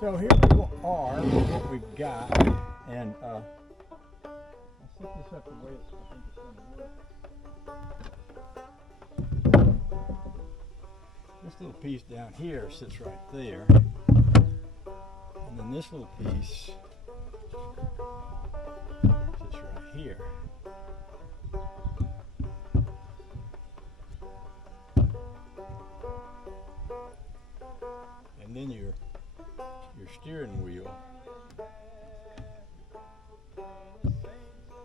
So here we are with what we've got, and I'll set this up the way I think it's going to work. This little piece down here sits right there, and then this little piece sits right here. And then your steering wheel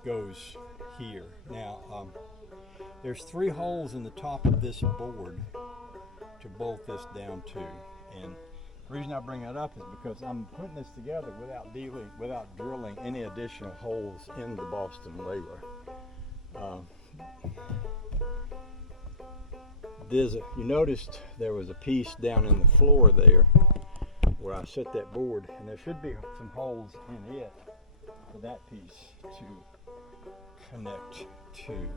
goes here. Now, there's 3 holes in the top of this board to bolt this down to, and the reason I bring that up is because I'm putting this together without drilling any additional holes in the Boston Whaler. You noticed there was a piece down in the floor there where I set that board, and there should be some holes in it for that piece to connect to.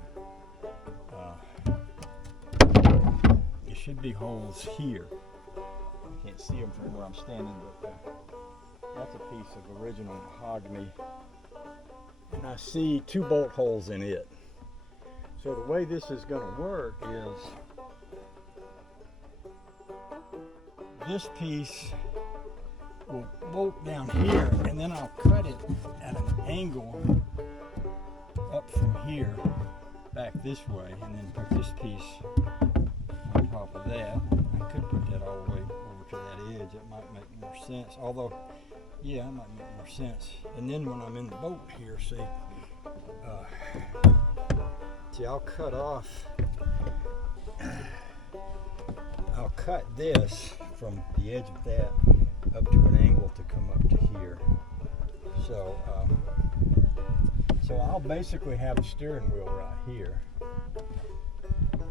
There should be holes here. I can't see them from where I'm standing, but that's a piece of original mahogany, and I see 2 bolt holes in it. So the way this is going to work is this piece will bolt down here, and then I'll cut it at an angle up from here back this way, and then put this piece on top of that. I could put that all the way over to that edge. It might make more sense, although yeah, it might make more sense. And then when I'm in the boat here, see I'll cut this from the edge of that up to an angle to come up to here. So I'll basically have the steering wheel right here,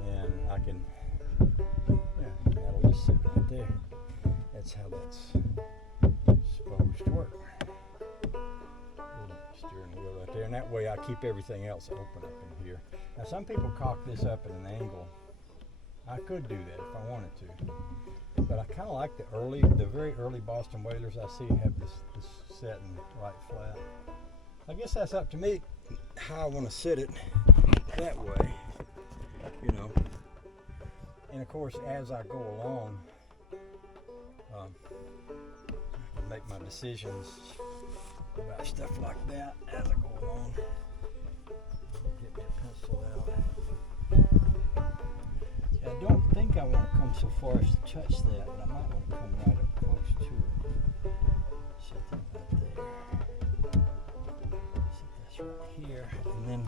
and I can, that'll just sit right there. That's how that's supposed to work. Steering wheel right there, and that way I keep everything else open up in here. Now some people cock this up at an angle. I could do that if I wanted to, but I kind of like the very early Boston Whalers I see have this setting right flat. I guess that's up to me how I want to sit it that way, And of course, as I go along, I can make my decisions about stuff like that as I go along. Get my pencil out. I don't think I want to come so far as to touch that, but I might want to come right up close to it. Set that right there. Set this right here. And then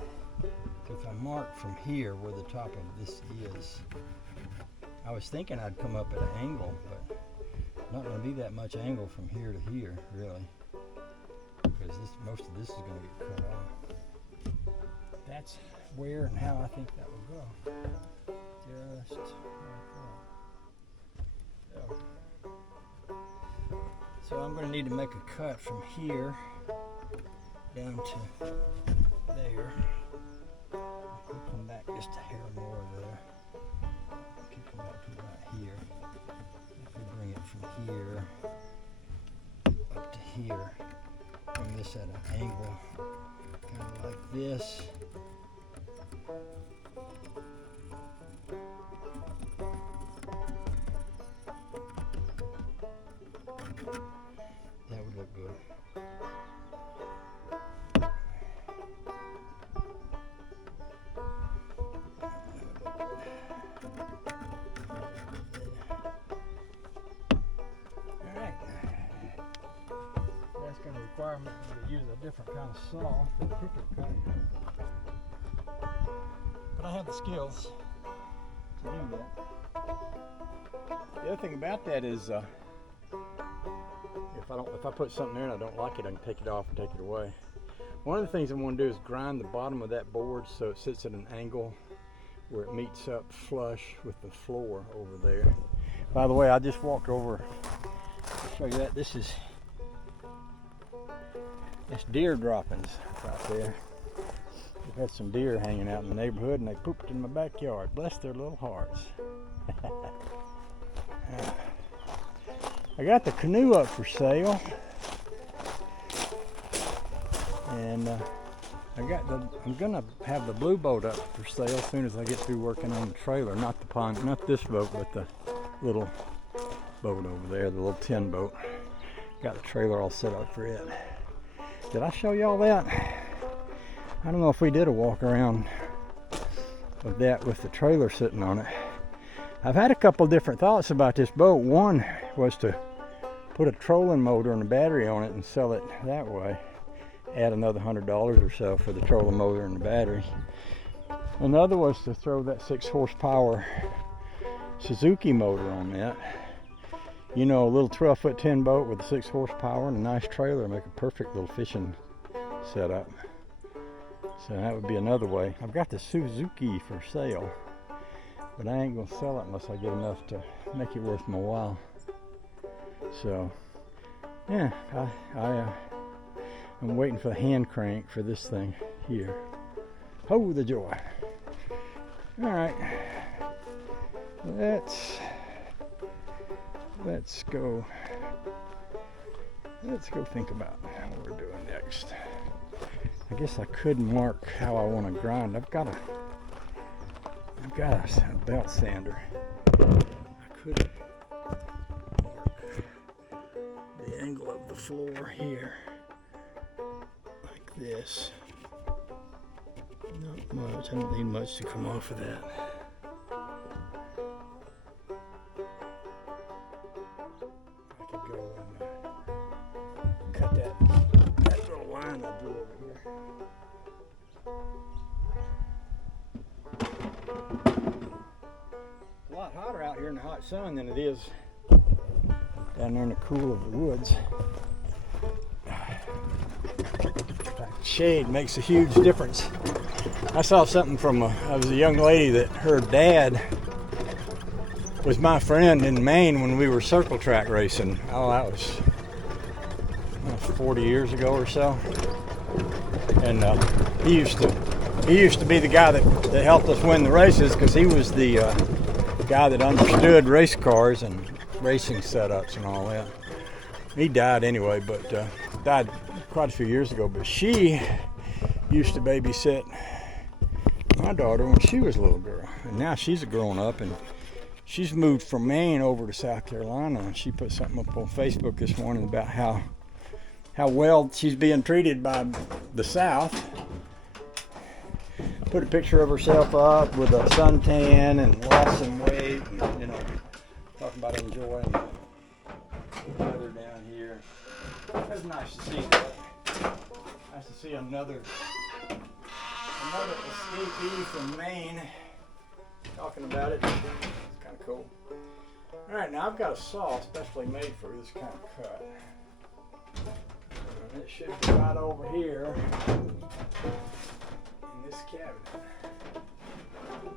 if I mark from here where the top of this is, I was thinking I'd come up at an angle, but not going to be that much angle from here to here, really. Because most of this is going to get cut off. That's where and how I think that will go. Just like that. So I'm going to need to make a cut from here down to there. I'll come back just a hair more there. Keep it back to about here. If we bring it from here up to here, bring this at an angle, kind of like this. That would look good. Alright. That's going to require me to use a different kind of saw for the quicker cut. But I have the skills to do that. The other thing about that is if I put something there and I don't like it, I can take it off and take it away. One of the things I want to do is grind the bottom of that board so it sits at an angle where it meets up flush with the floor over there. By the way, I just walked over to show you that. This is deer droppings right there. We've had some deer hanging out in the neighborhood and they pooped in my backyard. Bless their little hearts. I got the canoe up for sale, and I'm gonna have the blue boat up for sale as soon as I get through working on the trailer. Not the pond, not this boat, but the little boat over there, the little tin boat. Got the trailer all set up for it. Did I show y'all that? I don't know if we did a walk around of that with the trailer sitting on it. I've had a couple different thoughts about this boat. One was to put a trolling motor and a battery on it and sell it that way. Add another $100 or so for the trolling motor and the battery. Another was to throw that 6 horsepower Suzuki motor on that. You know, a little 12-foot tin boat with a 6 horsepower and a nice trailer make a perfect little fishing setup. So that would be another way. I've got the Suzuki for sale, but I ain't gonna sell it unless I get enough to make it worth my while. So yeah, I'm waiting for the hand crank for this thing here. Oh, the joy. All right, let's go think about what we're doing next. I guess I could mark how I want to grind. I've got a belt sander. I could mark the angle of the floor here like this. Not much. I don't need much to come off of that. I could go and cut that little line I drew over here. It's a lot hotter out here in the hot sun than it is down there in the cool of the woods. Shade makes a huge difference. I saw something from I was a young lady that her dad was my friend in Maine when we were circle track racing. Oh, that was 40 years ago or so. And he used to be the guy that helped us win the races, because he was the guy that understood race cars and racing setups and all that. He died anyway, but died quite a few years ago. But she used to babysit my daughter when she was a little girl, and now she's a grown up, and she's moved from Maine over to South Carolina. And she put something up on Facebook this morning about how well she's being treated by the South. Put a picture of herself up with a suntan and lost some weight, and, you know, talking about enjoying the weather down here. It was nice to see that. Nice to see another escapee from Maine talking about it. It's kind of cool. All right, now I've got a saw specially made for this kind of cut. And it should be right over here in this cabinet.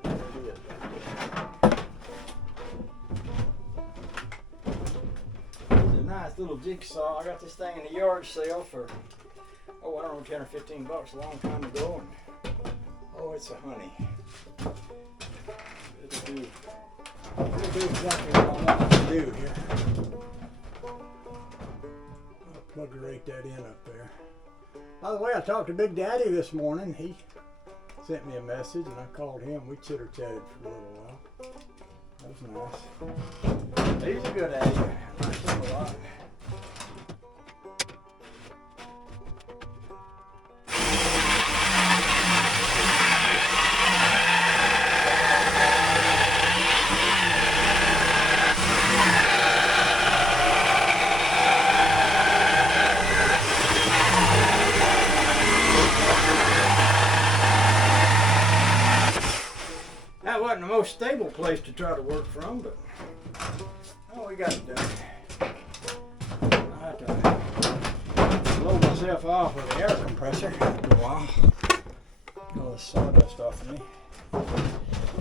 There it is. It's a nice little jigsaw. I got this thing in the yard sale for, I don't know, 10 or 15 bucks a long time ago. And, oh, it's a honey. It'll do exactly what I want it to do here. I'll plug rate that in up there. By the way, I talked to Big Daddy this morning. He sent me a message and I called him. We chitter-chatted for a little while. That was nice. He's a good egg. I like him a lot. Wasn't the most stable place to try to work from, but oh, we got it done. I had to blow myself off with an air compressor after a while. Get all the sawdust off of me.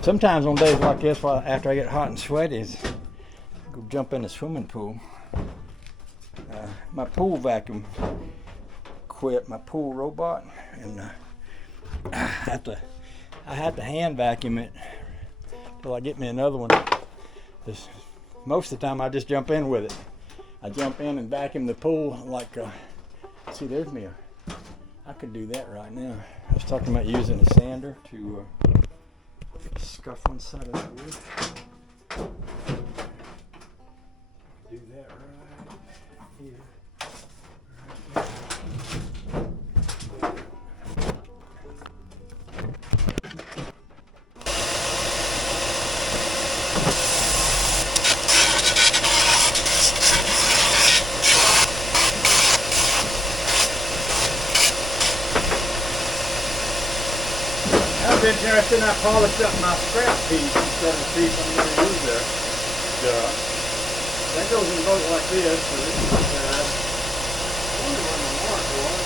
Sometimes on days like this, after I get hot and sweaty, I go jump in the swimming pool. My pool vacuum quit, my pool robot, and I have to hand vacuum it till I get me another one. Most of the time I just jump in with it. I jump in and vacuum the pool like, see, there's me. I could do that right now. I was talking about using a sander to scuff one side of the wood. Do that right here. I was interested and I polished up my scrap piece instead of the piece I'm going to use there. That goes in a boat like this. So this is, I wonder when the mark was.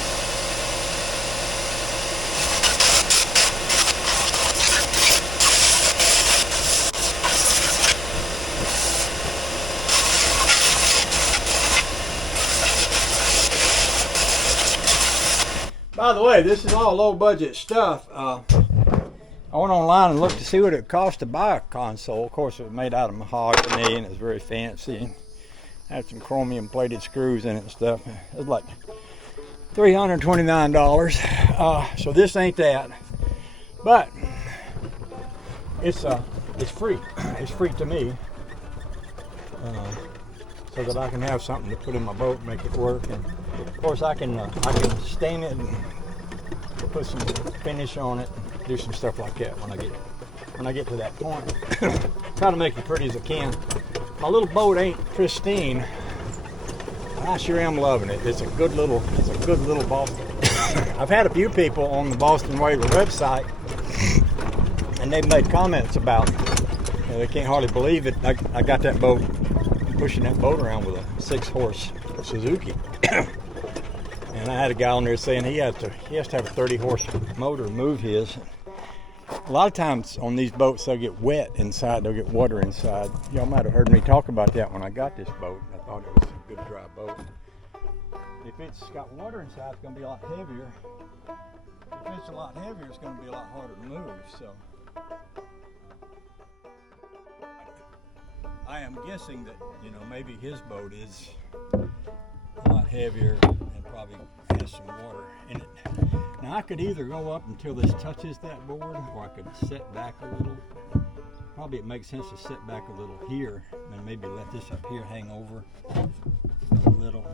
By the way, this is all low budget stuff. I went online and looked to see what it cost to buy a console. Of course, it was made out of mahogany and it was very fancy and had some chromium plated screws in it and stuff. It was like $329. So this ain't that, but it's free. It's free to me, so that I can have something to put in my boat and make it work. And of course, I can stain it and put some finish on it. Do some stuff like that when I get to that point. Try to make it pretty as I can. My little boat ain't pristine. I sure am loving it. It's a good little Boston. I've had a few people on the Boston Whaler website, and they've made comments about, they can't hardly believe it. I got that boat, pushing that boat around with a 6-horse Suzuki. And I had a guy on there saying he has to have a 30-horse motor to move his. A lot of times on these boats they'll get wet inside, they'll get water inside. Y'all might have heard me talk about that when I got this boat. I thought it was a good dry boat. If it's got water inside, it's going to be a lot heavier. If it's a lot heavier, it's going to be a lot harder to move. So I am guessing that, maybe his boat is a lot heavier and probably has some water in it. Now I could either go up until this touches that board, or I could set back a little. Probably it makes sense to set back a little here and maybe let this up here hang over a little.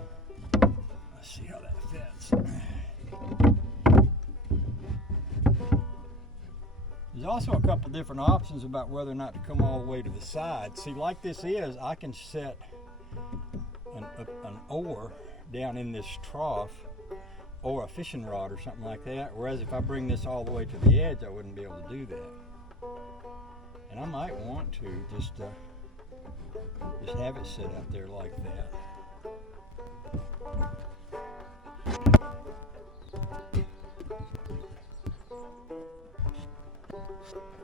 Let's see how that fits. There's also a couple different options about whether or not to come all the way to the side. See, like this is, I can set an oar down in this trough, or a fishing rod or something like that, whereas if I bring this all the way to the edge, I wouldn't be able to do that. And I might want to just have it set up there like that.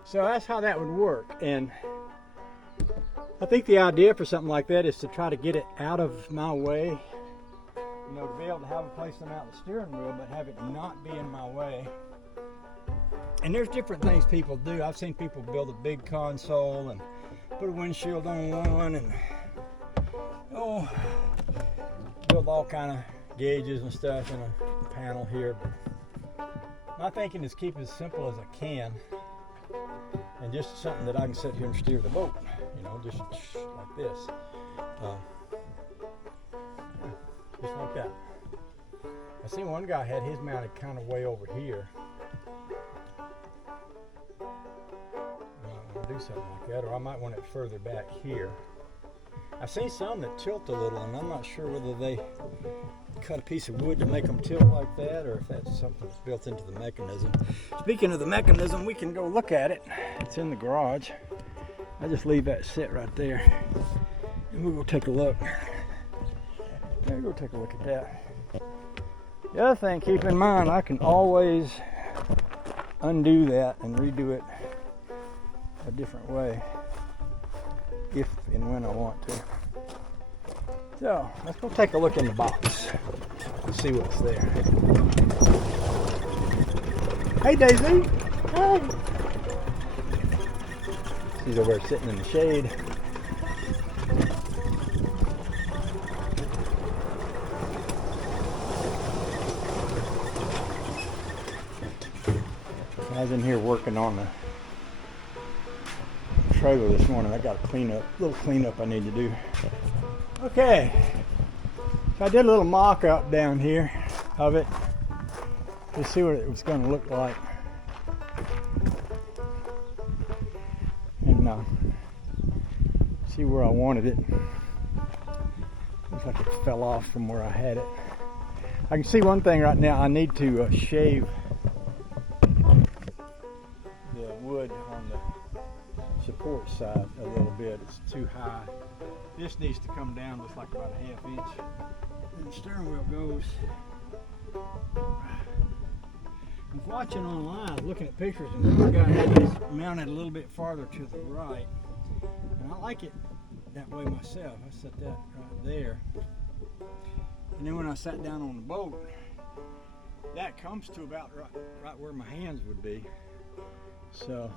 So that's how that would work. And I think the idea for something like that is to try to get it out of my way, to be able to have a place to mount the steering wheel, but have it not be in my way. And there's different things people do. I've seen people build a big console and put a windshield on one and build all kind of gauges and stuff in a panel here. But my thinking is keep it as simple as I can, and just something that I can sit here and steer the boat, just like this. Just like that. I seen one guy had his mounted kind of way over here. I might want to do something like that, or I might want it further back here. I've seen some that tilt a little, and I'm not sure whether they cut a piece of wood to make them tilt like that, or if that's something that's built into the mechanism. Speaking of the mechanism, we can go look at it. It's in the garage. I just leave that sit right there, and we'll go take a look. Yeah, go take a look at that. The other thing, keep in mind, I can always undo that and redo it a different way if and when I want to. So let's go take a look in the box and see what's there. Hey Daisy! Hi! She's over there sitting in the shade. in here working on the trailer this morning. I got a little cleanup I need to do. Okay, so I did a little mock-up down here of it to see what it was going to look like. And see where I wanted it. Looks like it fell off from where I had it. I can see one thing right now. I need to shave the wood on the support side a little bit. It's too high. This needs to come down just like about a ½ inch. And the steering wheel goes. I was watching online, looking at pictures, and the guy had this mounted a little bit farther to the right. And I like it that way myself. I set that right there. And then when I sat down on the boat, that comes to about right where my hands would be. So,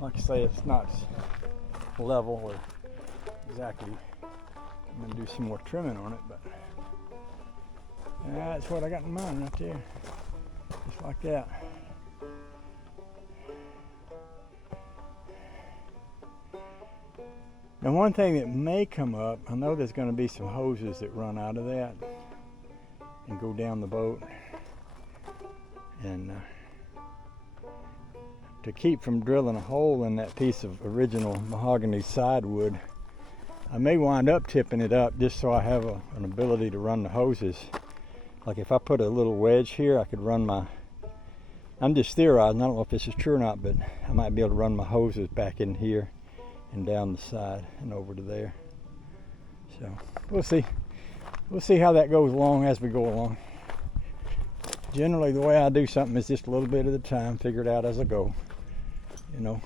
like I say, it's not level or exactly. I'm going to do some more trimming on it, but that's what I got in mind right there. Just like that. And one thing that may come up, I know there's going to be some hoses that run out of that and go down the boat. And to keep from drilling a hole in that piece of original mahogany sidewood, I may wind up tipping it up just so I have an ability to run the hoses. Like if I put a little wedge here, I could run I'm just theorizing, I don't know if this is true or not, but I might be able to run my hoses back in here and down the side and over to there. So we'll see. We'll see how that goes along as we go along. Generally the way I do something is just a little bit at a time, figure it out as I go. You know,